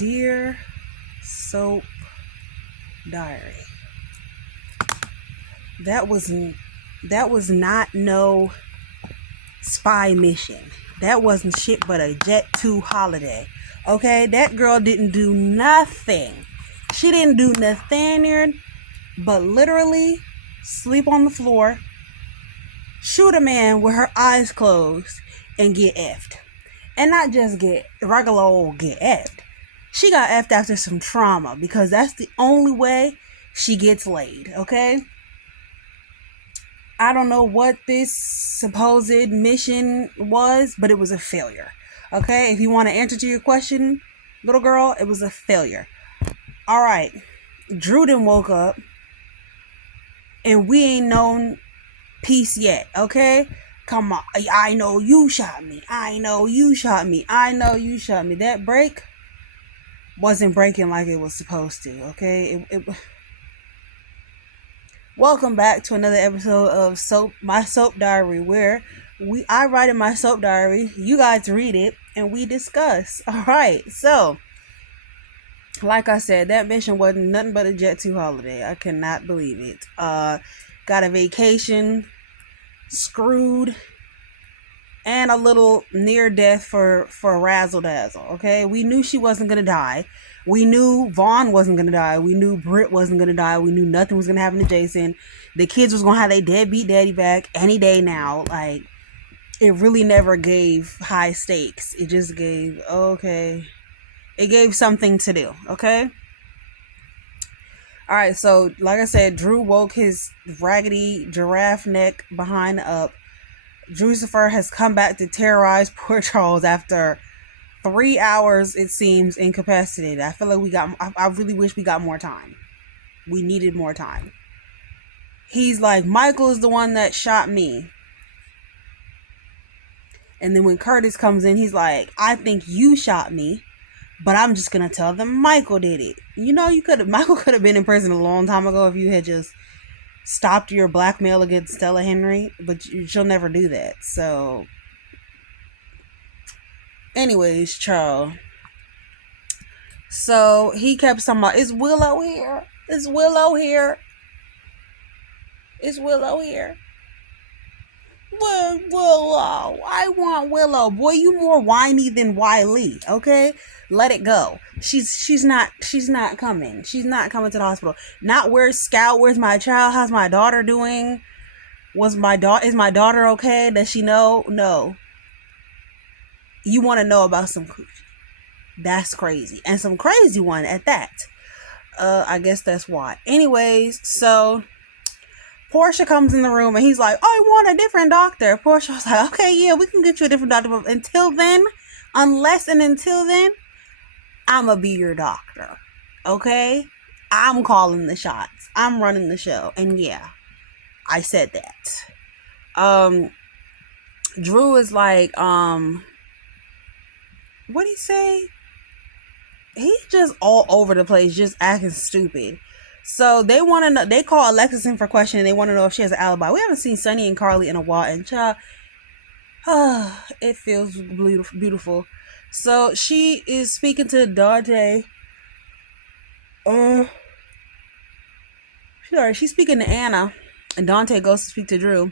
Dear Soap Diary. That was not no spy mission. That wasn't shit but a Jet2Holiday. Okay, that girl didn't do nothing. She didn't do nothing but literally sleep on the floor, shoot a man with her eyes closed, and get effed. And not just get regular old get effed. She got effed after some trauma because that's the only way she gets laid, okay? I don't know what this supposed mission was, but it was a failure. Okay, if you want to answer to your question, little girl, it was a failure. All right, Drew done woke up, and we ain't known peace yet. Okay, come on. I know you shot me. I know you shot me. I know you shot me. That break wasn't breaking like it was supposed to. Okay, Welcome back to another episode of My Soap Diary, where I write in my soap diary, you guys read it, and we discuss. All right, so like I said, that mission wasn't nothing but a Jet2Holiday. I cannot believe it. Got a vacation, screwed, and a little near death for razzle dazzle. Okay, we knew she wasn't gonna die. We knew Vaughn wasn't going to die. We knew Brit wasn't going to die. We knew nothing was going to happen to Jason. The kids was going to have their deadbeat daddy back any day now. Like, it really never gave high stakes. It just gave, okay. It gave something to do, okay? All right, so like I said, Drew woke his raggedy giraffe neck behind up. Drucifer has come back to terrorize poor Charles after 3 hours, it seems, incapacitated. I feel like I really wish we got more time. We needed more time. He's like, Michael is the one that shot me. And then when Curtis comes in, he's like, I think you shot me, but I'm just going to tell them Michael did it. You know, Michael could have been in prison a long time ago if you had just stopped your blackmail against Stella Henry, but she'll never do that. So anyways, Charles. So he kept talking about, is Willow here? Is Willow here? Is Willow here? Willow. I want Willow. Boy, you more whiny than Wiley, okay? Let it go. She's not coming. She's not coming to the hospital. Not where's Scout? Where's my child? How's my daughter doing? Is my daughter okay? Does she know? No. You want to know about some coochie. That's crazy. And some crazy one at that. I guess that's why. Anyways, so Portia comes in the room and he's like, I want a different doctor. Portia was like, okay, yeah, we can get you a different doctor. But until then, I'm going to be your doctor. Okay? I'm calling the shots. I'm running the show. And yeah, I said that. Drew is like, what'd he say? He's just all over the place, just acting stupid. So they want to know, they call Alexis in for questioning. They want to know if she has an alibi. We haven't seen Sunny and Carly in a while, and child, it feels beautiful. So she is speaking to Dante. She's speaking to Anna, and Dante goes to speak to Drew.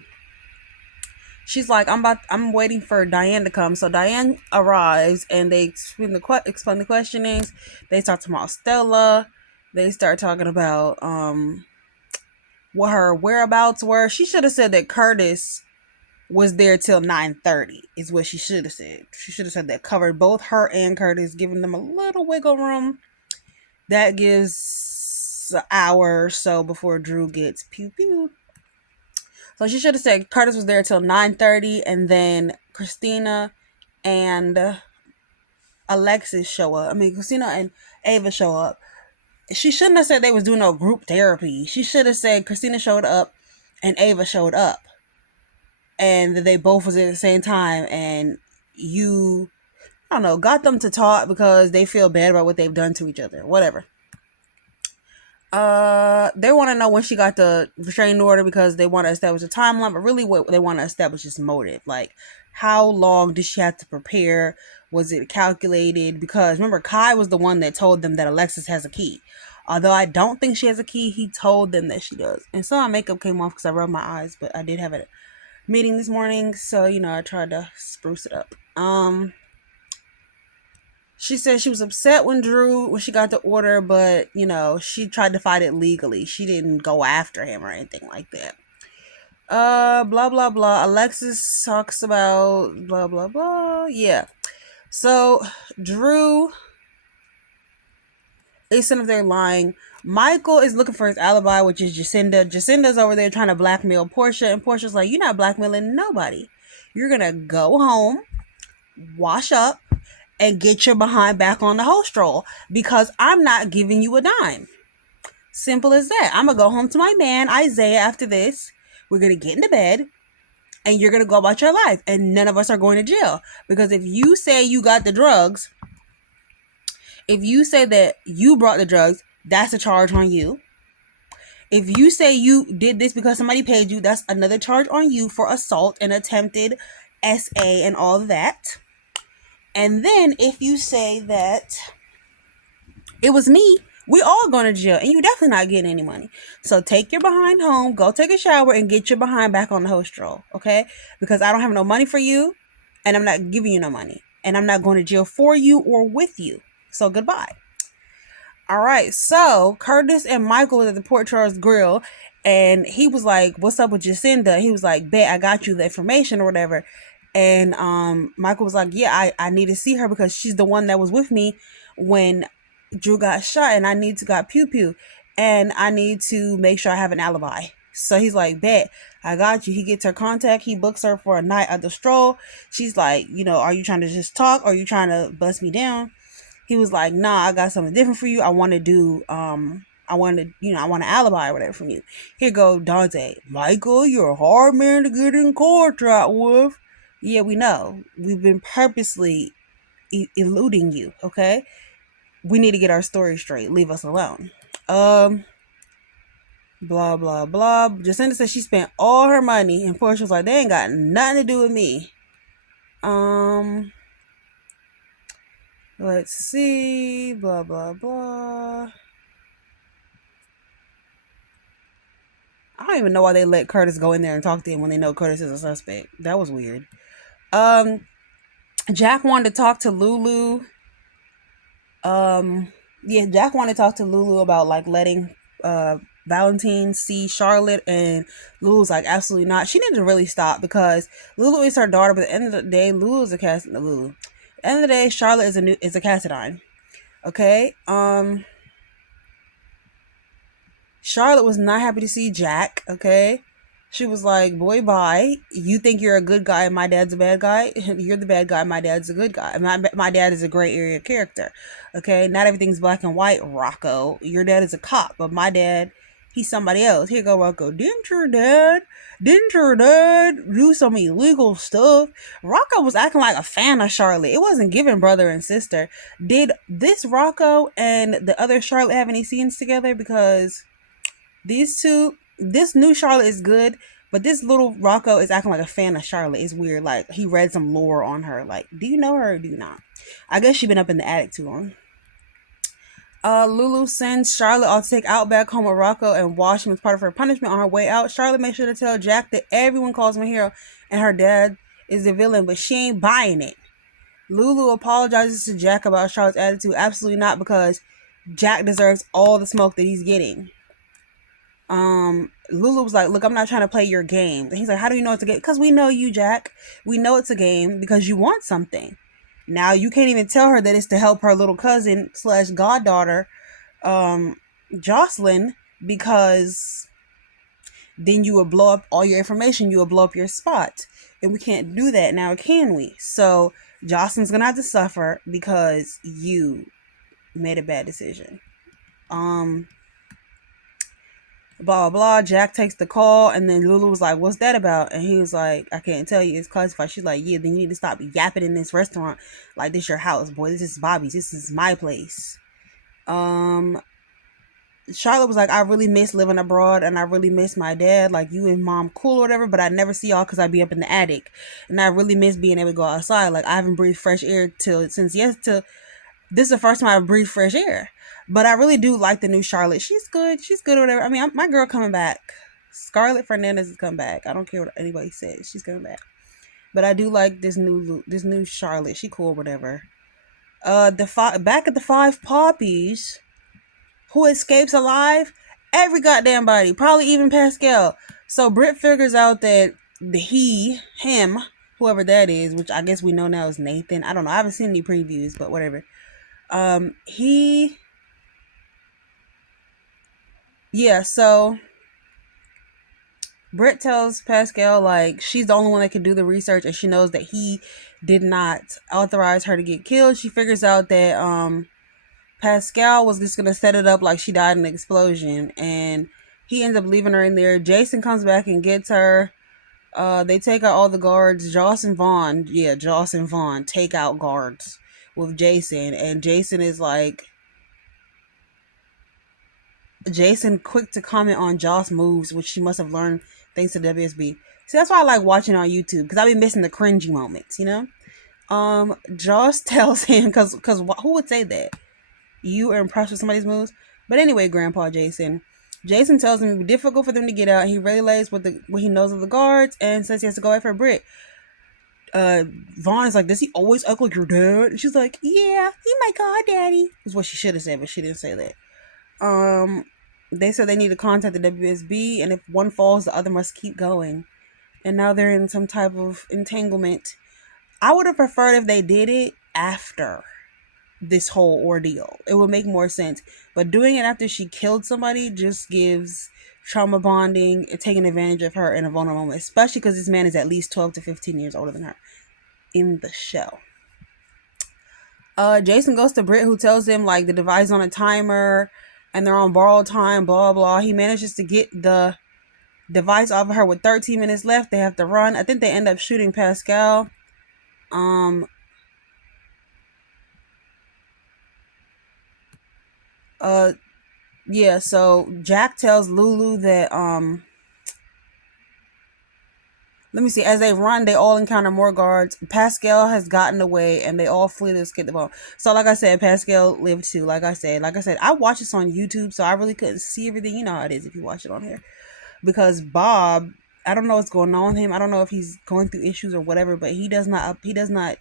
She's like, I'm waiting for Diane to come. So Diane arrives and they explain the questionings. They start talking about Stella. They start talking about what her whereabouts were. She should have said that Curtis was there till 9:30 is what she should have said. She should have said that covered both her and Curtis, giving them a little wiggle room. That gives an hour or so before Drew gets pew. So she should have said Curtis was there till 9:30, and then Christina and Alexis show up. Christina and Ava show up. She shouldn't have said they was doing no group therapy. She should have said Christina showed up and Ava showed up. And they both was at the same time, and you, I don't know, got them to talk because they feel bad about what they've done to each other. Whatever. They want to know when she got the restraining order because they want to establish a timeline, but really what they want to establish is motive. Like, how long did she have to prepare? Was it calculated? Because remember, Kai was the one that told them that Alexis has a key. Although I don't think she has a key, he told them that she does. And so my makeup came off because I rubbed my eyes, but I did have a meeting this morning, so I tried to spruce it up. She said she was upset when she got the order, but she tried to fight it legally. She didn't go after him or anything like that. Blah blah blah. Alexis talks about blah blah blah. Yeah. So Drew is sitting up there lying. Michael is looking for his alibi, which is Jacinda. Jacinda's over there trying to blackmail Portia, and Portia's like, "You're not blackmailing nobody. You're gonna go home, wash up, and get your behind back on the host roll because I'm not giving you a dime." Simple as that. I'm gonna go home to my man Isaiah after this. We're gonna get into bed, and you're gonna go about your life, and none of us are going to jail. Because if you say you got the drugs, if you say that you brought the drugs, that's a charge on you. If you say you did this because somebody paid you, that's another charge on you for assault and attempted SA and all that. And then if you say that it was me, we all going to jail, and you definitely not getting any money. So take your behind home, go take a shower, and get your behind back on the host roll, okay? Because I don't have no money for you, and I'm not giving you no money, and I'm not going to jail for you or with you. So goodbye. All right, so Curtis and Michael was at the Port Charles Grill, and he was like, "What's up with Jacinda?" He was like, "Bet, I got you the information or whatever." And Michael was like, "Yeah, I need to see her because she's the one that was with me when Drew got shot, and I need to got pew pew, and I need to make sure I have an alibi." So he's like, "Bet, I got you." He gets her contact. He books her for a night at the Stroll. She's like, "Are you trying to just talk, or are you trying to bust me down?" He was like, "Nah, I got something different for you. I want to do, I want an alibi or whatever from you." Here go Dante. "Michael, you're a hard man to get in contract with." "Yeah, we know. We've been purposely eluding you, okay? We need to get our story straight. Leave us alone." Blah, blah, blah. Jacinda said she spent all her money, and Portia was like, "They ain't got nothing to do with me." Let's see. Blah, blah, blah. I don't even know why they let Curtis go in there and talk to him when they know Curtis is a suspect. That was weird. Jack wanted to talk to Lulu. Jack wanted to talk to Lulu about like letting Valentine see Charlotte, and Lulu's like, absolutely not. She needed to really stop because Lulu is her daughter, but at the end of the day, Lulu is a Lulu. At the end of the day, Charlotte is a Cassadine. Okay. Charlotte was not happy to see Jack, okay? She was like, "Boy, bye. You think you're a good guy and my dad's a bad guy? You're the bad guy, my dad's a good guy. My dad is a gray area character, okay? Not everything's black and white, Rocco. Your dad is a cop, but my dad, he's somebody else." Here go Rocco. Didn't your dad do some illegal stuff?" Rocco was acting like a fan of Charlotte. It wasn't giving brother and sister. Did this Rocco and the other Charlotte have any scenes together? Because these two, this new Charlotte is good, but this little Rocco is acting like a fan of Charlotte. It's weird. Like, he read some lore on her. Like, do you know her or do you not? I guess she's been up in the attic too long. Lulu sends Charlotte off to take Outback home with Rocco and wash him as part of her punishment. On her way out, Charlotte makes sure to tell Jack that everyone calls him a hero and her dad is the villain, but she ain't buying it. Lulu apologizes to Jack about Charlotte's attitude. Absolutely not, because Jack deserves all the smoke that he's getting. Lulu was like, "Look, I'm not trying to play your game." And he's like, "How do you know it's a game?" "Because we know you, Jack. We know it's a game because you want something. Now you can't even tell her that it's to help her little cousin / goddaughter, Jocelyn, because then you would blow up all your information. You would blow up your spot. And we can't do that now, can we? So Jocelyn's gonna have to suffer because you made a bad decision." Blah, blah. Jack takes the call, and then Lulu was like, "What's that about?" And he was like, "I can't tell you. It's classified." She's like, "Yeah, then you need to stop yapping in this restaurant like this your house, boy. This is Bobby's. This is my place." Charlotte was like, I really miss living abroad and I really miss my dad. Like, you and mom cool or whatever, but I never see y'all because I be up in the attic. And I really miss being able to go outside. Like, I haven't breathed fresh air till this is the first time I've breathed fresh air. But I really do like the new Charlotte. She's good. She's good or whatever. I mean, my girl coming back. Scarlett Fernandez is coming back. I don't care what anybody says. She's coming back. But I do like this new Charlotte. She cool or whatever. Back at the Five Poppies. Who escapes alive? Every goddamn body, probably even Pascal. So Brit figures out that him, whoever that is, which I guess we know now is Nathan. I don't know. I haven't seen any previews, but whatever. He, yeah. So Brit tells Pascal like she's the only one that can do the research, and she knows that he did not authorize her to get killed. She figures out that Pascal was just gonna set it up like she died in an explosion, and he ends up leaving her in there. Jason comes back and gets her. They take out all the guards. Joss and Vaughn take out guards with Jason, and Jason quick to comment on Joss moves, which she must have learned thanks to WSB. See, that's why I like watching on YouTube, because I be missing the cringy moments, you know. Joss tells him, because who would say that? You are impressed with somebody's moves. But anyway, Grandpa Jason tells him it would be difficult for them to get out. He relays what he knows of the guards and says he has to go after Brit. Vaughn is like, does he always act like your dad? And she's like, yeah, he my goddaddy. Is what she should have said, but she didn't say that. They said they need to contact the WSB, and if one falls, the other must keep going. And now they're in some type of entanglement. I would have preferred if they did it after this whole ordeal. It would make more sense. But doing it after she killed somebody just gives trauma bonding and taking advantage of her in a vulnerable moment, especially because this man is at least 12 to 15 years older than her in the show. Jason goes to Brit, who tells him like the device on a timer and they're on borrowed time, blah blah. He manages to get the device off of her with 13 minutes left. They have to run. I think they end up shooting Pascal. Yeah, so Jack tells Lulu that let me see, as they run, they all encounter more guards. Pascal has gotten away and they all flee to escape the bomb. So like I said, Pascal lived too. Like I said, I watched this on YouTube, so I really couldn't see everything. You know how it is if you watch it on here. Because Bob, I don't know what's going on with him. I don't know if he's going through issues or whatever, but he does not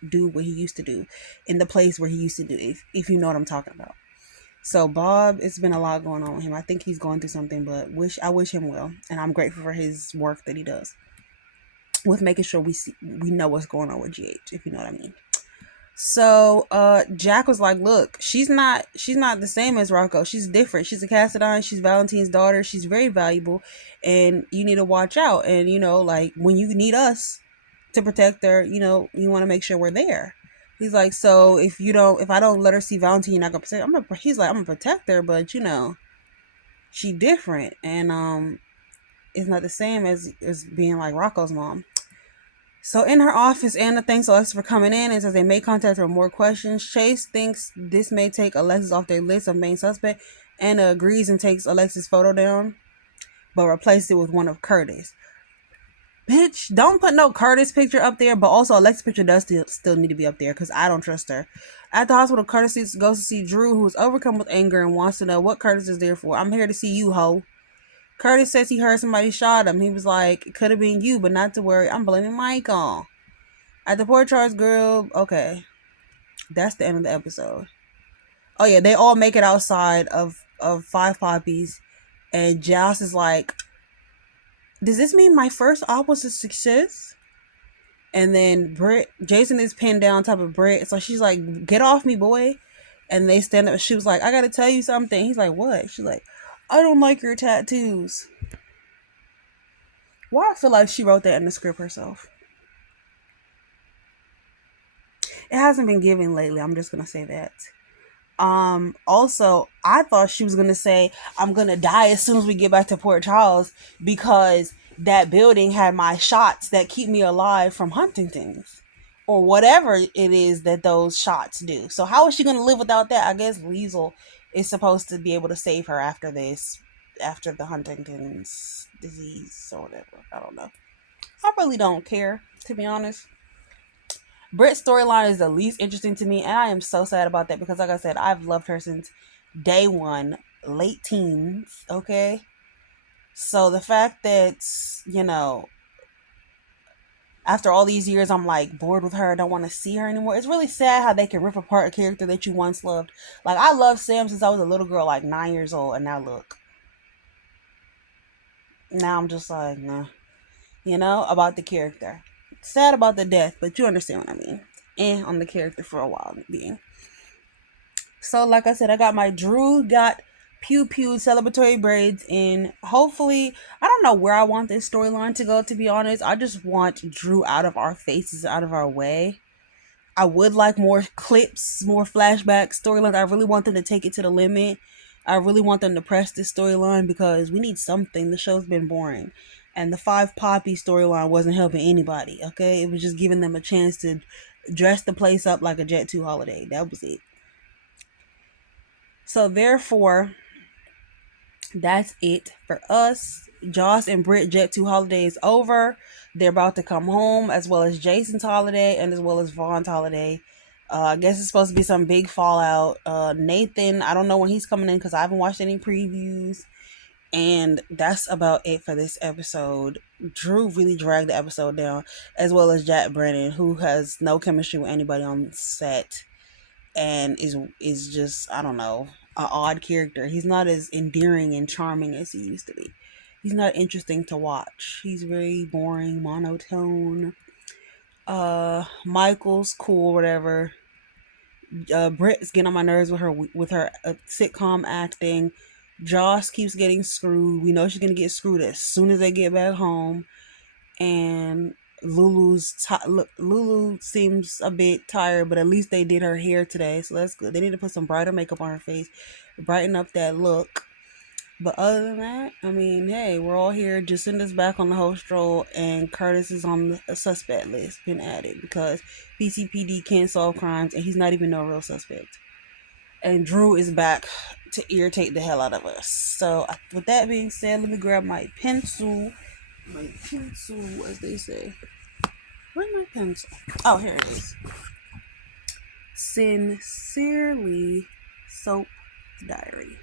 do what he used to do in the place where he used to do, if you know what I'm talking about. So Bob, it's been a lot going on with him. I think he's going through something, but I wish him well, and I'm grateful for his work that he does with making sure we know what's going on with GH, if you know what I mean. So Jack was like, look, she's not the same as Rocco. She's different. She's a Cassadine. She's Valentine's daughter. She's very valuable, and you need to watch out. And you know, like when you need us to protect her, you know, you want to make sure we're there. He's like, so if I don't let her see Valentine, you're not gonna protect. He's like, I'm gonna protect her, but you know, she different, and it's not the same as being like Rocco's mom. So in her office, Anna thanks Alexis for coming in and says they may contact her with more questions. Chase thinks this may take Alexis off their list of main suspect. Anna agrees and takes Alexis' photo down, but replaces it with one of Curtis. Bitch, don't put no Curtis picture up there, but also Alexis' picture does still need to be up there because I don't trust her. At the hospital, Curtis goes to see Drew, who is overcome with anger and wants to know what Curtis is there for. I'm here to see you, ho. Curtis says he heard somebody shot him. He was like, it could have been you, but not to worry. I'm blaming Michael. At the Port Charles Grill, okay. That's the end of the episode. Oh yeah, they all make it outside of Five Poppies. And Joss is like, does this mean my first op was a success? And then Jason is pinned down on top of Brit. So she's like, get off me, boy. And they stand up. She was like, I gotta tell you something. He's like, what? She's like, I don't like your tattoos. Why I feel like she wrote that in the script herself. It hasn't been given lately. I'm just gonna say that. Also, I thought she was gonna say, I'm gonna die as soon as we get back to Port Charles because that building had my shots that keep me alive from hunting things. Or whatever it is that those shots do. So how is she gonna live without that? I guess Liesel is supposed to be able to save her after this, after the Huntington's disease or whatever. I don't know. I really don't care, to be honest. Brit's storyline is the least interesting to me, and I am so sad about that because, like I said, I've loved her since day one, late teens, okay? So the fact that, you know, after all these years, I'm like bored with her, I don't want to see her anymore. It's really sad how they can rip apart a character that you once loved. Like, I loved Sam since I was a little girl, like 9 years old, and now look. Now I'm just like, nah. You know, about the character. Sad about the death, but you understand what I mean. And on the character for a while being. So, like I said, I got my Drew got pew pew celebratory braids in. Hopefully, I don't know where I want this storyline to go, to be honest. I just want Drew out of our faces, out of our way. I would like more clips, more flashback storylines. I really want them to take it to the limit. I really want them to press this storyline because we need something. The show's been boring. And the Five Poppy storyline wasn't helping anybody, okay? It was just giving them a chance to dress the place up like a Jet2Holiday. That was it. So therefore, that's it for us. Joss and Brit Jet2Holiday is over. They're about to come home, as well as Jason's holiday and as well as Vaughn's holiday. I guess it's supposed to be some big fallout. Nathan, I don't know when he's coming in because I haven't watched any previews. And that's about it for this episode. Drew really dragged the episode down, as well as Jack Brennan, who has no chemistry with anybody on set and is just, I don't know, an odd character. He's not as endearing and charming as he used to be. He's not interesting to watch. He's very boring, monotone. Michael's cool, whatever. Britt's getting on my nerves with her sitcom acting. Joss keeps getting screwed. We know she's gonna get screwed as soon as they get back home. And Lulu seems a bit tired, but at least they did her hair today, so that's good. They need to put some brighter makeup on her face, brighten up that look. But other than that, I mean, hey, we're all here. Jacinda's back on the host role, and Curtis is on the suspect list, been added, because PCPD can't solve crimes, and he's not even no real suspect. And Drew is back to irritate the hell out of us. So, with that being said, let me grab my pencil. My pencil, as they say. Where's my pencil? Oh, here it is. Sincerely, Soap Diary.